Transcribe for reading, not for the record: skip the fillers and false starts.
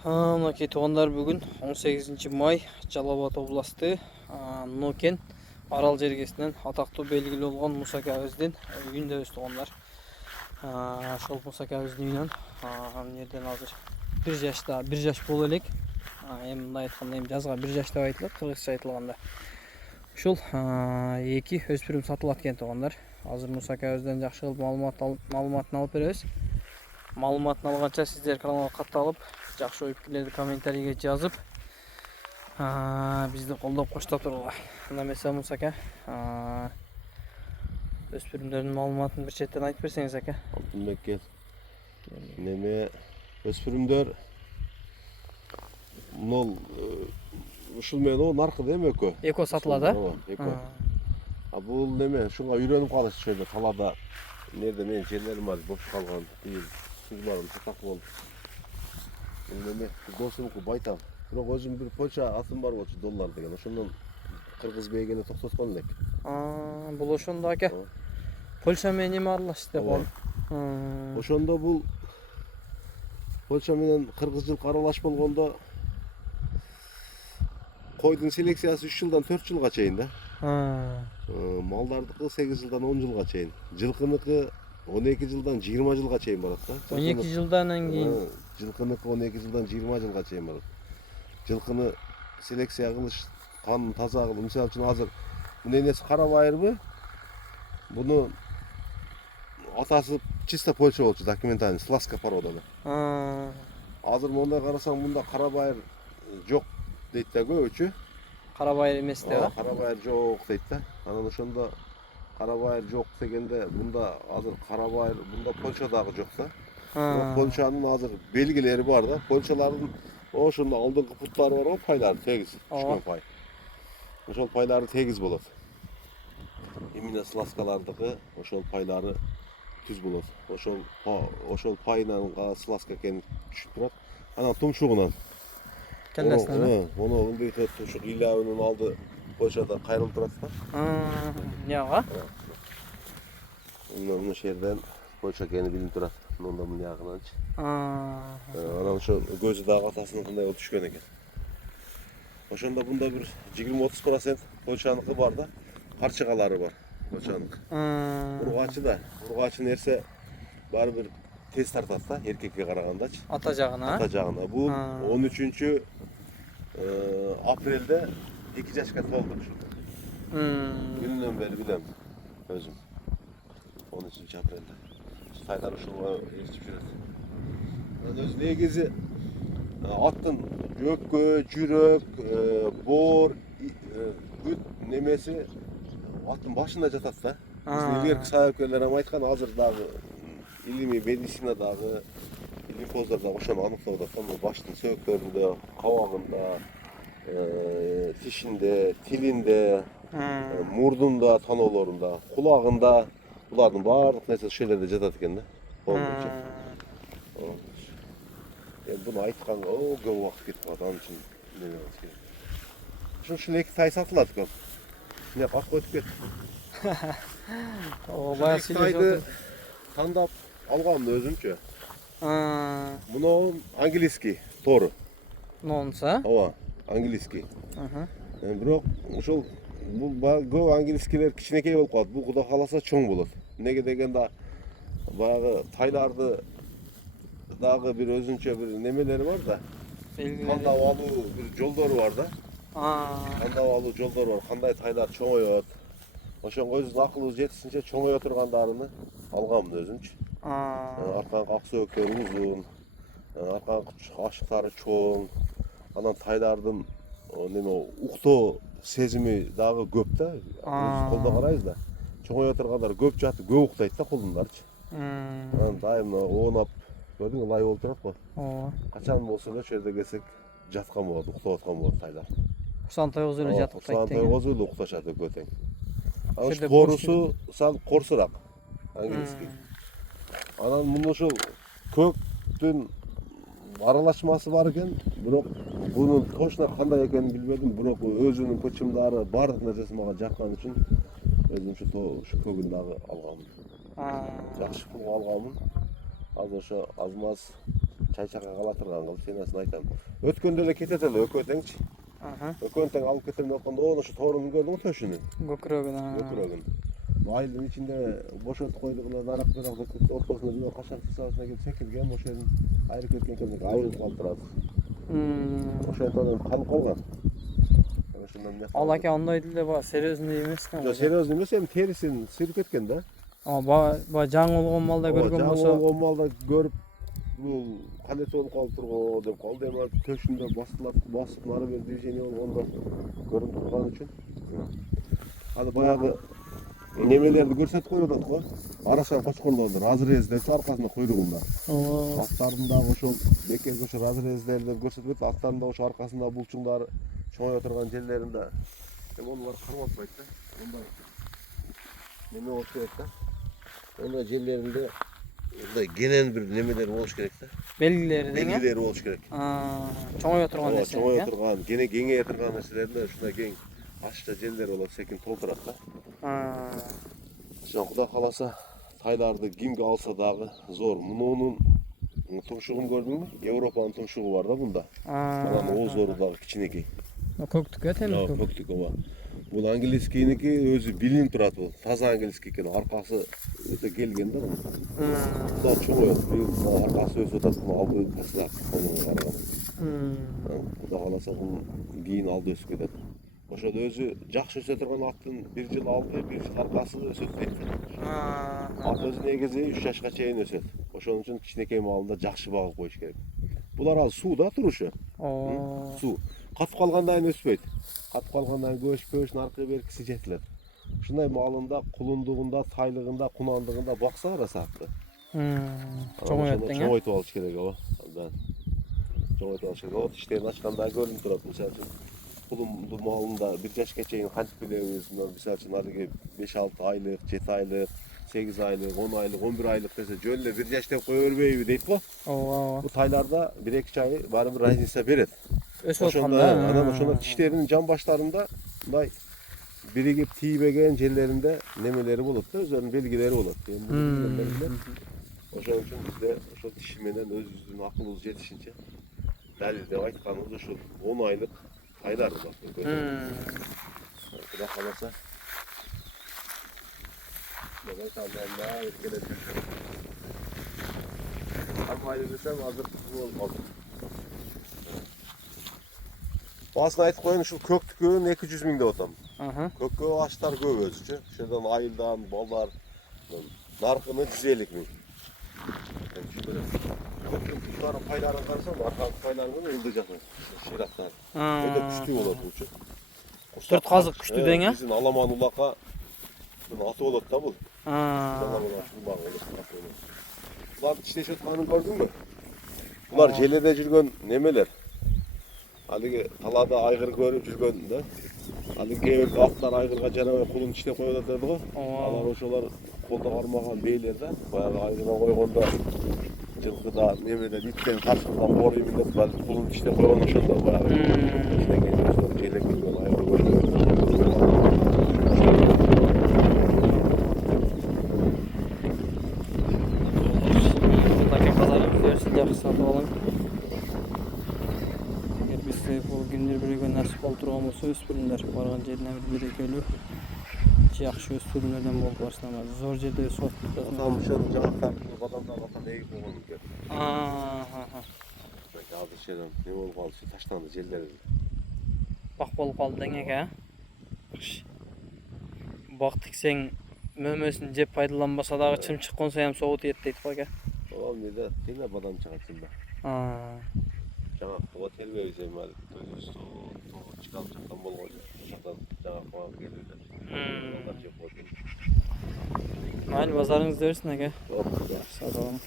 Мынакей туугандар, бүгүн 18 май Жалал Абад областы Нокен Арал жергесинен атактуу белгилүү болгон Муса акабыздын үйүндөбүз туугандар. Ошол Муса акабыздын үйүнөн эмнеден азыр 1 жаш боло элек. Эми мындай айтканда, эми жазга 1 жаш деп айтылат, кыргызча айтылганда. Ушул эки өспүрүм сатылат экен туугандар. Азыр Муса акабыздан жакшы кылып маалыматын алып беребиз. Маалыматын алганча сиздер каналга катталып, жакшы ой-пикирлерди комментарийге жазып, бизди колдоп коштоп тургула. Анда эмесе Муса ака, өспүрүмдөрдүн маалыматын бир четтен айтып берсеңиз ака. Алтынбек кел. Неме өспүрүмдөр мол ушул менен о наркы эми экөө. Экөө сатылат, а? Ооба, экөө. Бул неме ушуга үйрөнүп калыш ошол талаада нерде менин жерлерим бар, бош калган. Сузбарым сатак болуп. Неме досумку байтам. Бирок өзүм бир Польша атым бар болчу, доллар деген. Ошондон кыргыз бейгени токтоткон элек. Бул ошондо ака. Польша менен эме аралашты деп коем. Ошондо бул Польша менен кыргыз жылкы аралаш болгондо койдун селекциясы 3 жылдан 4 жылга чейин да. Малдардыкы 8 жылдан 10 жылга чейин. Жылкыныкы 12 жылдан 20 жылга чейин барат да. 12 жылдан кийин Жылкыныкы 12 жылдан 20 жылга чейин барат. Жылкыны селекция кылыш, канын таза кылып, мисалы үчүн азыр мунун энеси кара байырбы? Буну атасы чисто Польша болчу, документальный, сласка породаны. Азыр мондай карасаң, мында кара байыр жок дейт да көбүчү. Кара байыр эмес деп, а? Кара байыр жок дейт да. Анан ошондо кара байыр жок дегенде, мында азыр кара байыр, мында Польшадагы жок да. Польшанын азыр белгилери бар да. Польшалардын ошондо алдыңкы путтары бар го, пайлары тегиз, түшкөн пай. Ошол пайлары тегиз болот. Именно сласкалардыкы ошол пайлары түз болот. Ошол пайынан сласка экени түшүп турат. Анан тумшугунан Келесинен. Муну ылдыйкы тумшук илябынын алды Польшада кайрылып турат да. Мияга? Мына жерден Польша экени билинип турат. Мында мына жагынанчы. Анан ошо көзү дагы атасынын кандай болуп түшкөн экен. Ошондо мында бир 20-30% Польшаныкы бар да. Карчыгалары бар Польшаныкы. Ургачы да. Ургачы нерсе баары бир тез тартат да, эркекке карагандачы. Ата жагына. Ата жагына. Бул 13 апрелде 2 жашка толду ушул. Күнүнөн бери билем өзүм. 13 апрелде. Тайлар ушуга ээрчип жүрөт. Анан өзү негизи аттын өпкө, жүрөк, боор, бүт немеси аттын башында жатат да. Биздин илгерки саапкерлер айткан, азыр дагы илимий медицинадагы илимпоздар дагы ошону аныктап атат да. Баштын сөөктөрүндө, кабагында, тишинде, тилинде, мурдунда, таноолорунда, кулагында, булардын баардык нерсе ошол жерде жатат экен да. Буну айтканга көп убакыт кетип калат, анын үчүн немебиз керек. Ушул эки тай сатылат экен. Эмне калып өтүп кет. Баягы тайды тандап алганмын өзүмчө. Муну английский тору. Нонса? Ооба, английский. Бирок ушул бул көп английскийлер кичинекей болуп калат. Бул Кудай кааласа чоң болот. Неге дегенде баягы тайларды дагы бир өзүнчө бир немелери бар да. Тандап алуу бир жолдору бар да. Тандап алуу жолдору бар. Кандай тайлар чоңоёт. Ошонго өзүнүн акылы жетишинче чоңое тургандарыны алганмын өзүмчү. Арканкы ак сөөктөрү узун, арканкы ашыктары чоң. Анан тайлардын неме уктоо сезими дагы көп да. Биз колдо карайбыз да. Чоңое тургандар көп жатып, көп уктайт да колундарчы. Анан дайым оонап, көрдүңбү, лай болуп турат го. Ооба. Качан болсо эле ошол жерде келсек жаткан болот, уктап аткан болот тайлар. Кусаң тойгозу эле жатып Кусаң кайтты. тойгозу эле укташат экөө тең. Анан торусу сал корсураак, английский. Анан муну ушул көктүн аралашмасы бар экен, бирок бунун точно кандай экенин билбедим, бирок өзүнүн почумдары, баардык нерсеси мага жаккан үчүн өзүм ушу көгүн дагы алганмын. Жакшы пулга алганмын. Азыр ошо аз-маз чайчакка кала турган кылып сенесин айтам. Өткөндө эле кетет эле өкөтеңчи. Өкөнү тең алып кетем деп атканда ошо торунун көрдүңбү төшүнү? Көкүрөгүн. Көкүрөгүн. Айылдын ичинде бошотуп койдук эле нарак бирок ортосуна бир кашак тысабына келип секирген, ошо жерден айрып кеткен экен, айрылып калып турат. Ошондон калып калган. Ал аке андай деле баа серьезный эмес да. Жок, серьезный эмес, эми терисин сыйрып кеткен да. Баа жаңы болгон малда көргөн болсо. Жаңы болгон малда көрүп бул кандай болуп калып турго деп калды, эми төшүндө басып нары бери движение болгондо көрүнүп турган үчүн. Аны баягы немелерди көрсөтүп коюп атат го. Арашан кочкорлорду разрездечи аркасында куйругунда. Аттарында ошол бекерге ошо разрездерди көрсөтүп атат. Аттарында ошо аркасында булчуңдары чоңое турган жерлеринде. Эми олар карап атпайт да. Мындай неме болуш керек да. Ондай жерлеринде мындай кенен бир немелер болуш керек да. Белгилери дең. Белгилери болуш керек. Чоңое турган нерсе. Чоңое турган, кеңейе турган нерселерде ушундай кең ашча жерлер болот, секин толтурат да. Кудай кааласа тайларды кимге алса дагы зор. Мунун тумшугун көрдүңбү? Европанын тумшугу бар да мында. Анан оозору дагы кичинекей. Көктүккө темир. Көктүк ооба. Бул английскийники өзү билинип турат бул. Таза английский экен, аркасы өтө келген да. Мына чоңоет, аркасы өсүп атат, алды тасак, онун караганда. Кудай кааласа бул кийин алды өсүп кетет. Ошол өзү жакшы өсө турган аттын 1 жыл алды, 1 жыл аркасы өсөт дейт. Ат өзү негизи 3 жашка чейин өсөт. Ошон үчүн кичинекей маалында жакшы багып коюш керек. Булар азыр сууда турушу. Суу. Катып калгандан кийин өспөйт. Катып калгандан кийин көч наркы беркиси жетилет. Ушундай маалында кулундугунда, тайлыгында, кунандыгында бакса араса атты. Чоңойтуп алыш керек ооба. Чоңойтуп алыш керек. Вот иштерин ачканда көрүнүп турат. Мисалы үчүн кулунду маалында 1 жашка чейин кантип билебиз? Мисалы үчүн алыгы 5-6 айлык, 7 айлык, 8 айлык, 10 айлык, 11 айлык десе жөн эле 1 жаш деп кое бербейби дейт го. Ооба. Бул тайларда 1-2 ай баары бир разница берет. Өсүп атканда, анан ошондо тиштеринин жан баштарында мындай биригип тийбеген жерлеринде немелери болот да, өзүнүн белгилери болот. Ошон үчүн бизде ошол тиши менен өзүбүздүн акылыбыз жетишинче далилдеп айтканыбыз ушул 10 айлык тайлар бар. Кудай кааласа. Мына тайларда келет. Алмайды десем азыр болуп калды. Басын айтып коюн, ушул көктүкөн 200 миң деп атам. Көккө аштар көп өзүчү. Ошодон айылдан балдар наркыны 150 миң. Көктүкөн пайларын карасам, арканын пайларын ылдый жакын. Шираттар. Өтө күчтүү болот булчу. 4 казык күчтүү дең, а? Биздин аламан улакка аты болот да бул. Булар иштешип атканын көрдүңбү? Булар желеде жүргөн немелер. Алыгы талаада айгыр көрүп жүргөн да. Алыгы кээ бир аттар айгырга жарабай кулун иштеп коюп атат го. Алар ошолор колдо кармаган бейлер да. Баягы айгырга койгондо жылкыда немеден иттен каршыдан борuyum деп балкы кулун иштеп койгон ошондо баягы. Желек жүргөн айгыр көрүп. Жакшы сатып алың. Эгер бизге бул кимдир бирөөгө насип болуп турган болсо, өспүрүмдөр барган жерине бир берекелүү жакшы өспүрүмдөрдөн болуп барсына. Зор жерде өсүп атат. Атам ошол жактарды бадамдар атам эгип койгон экен. Азыр шерем не болуп калды, таштанды жерлер. Бак болуп калды дең эке, а? Бак тиксең мөмөсүн жеп пайдаланбаса дагы чымчык консо ham соо тиет дейт го эке. О, неде теңе бадам чыгат сында. Жаңа куба тербейбиз эми өзүбүз чыгып жактан болгон жактан жаңа куба келүүдө. Балдар жеп койду. Майли базарыңызды берсин эке. Жок, сатып алам.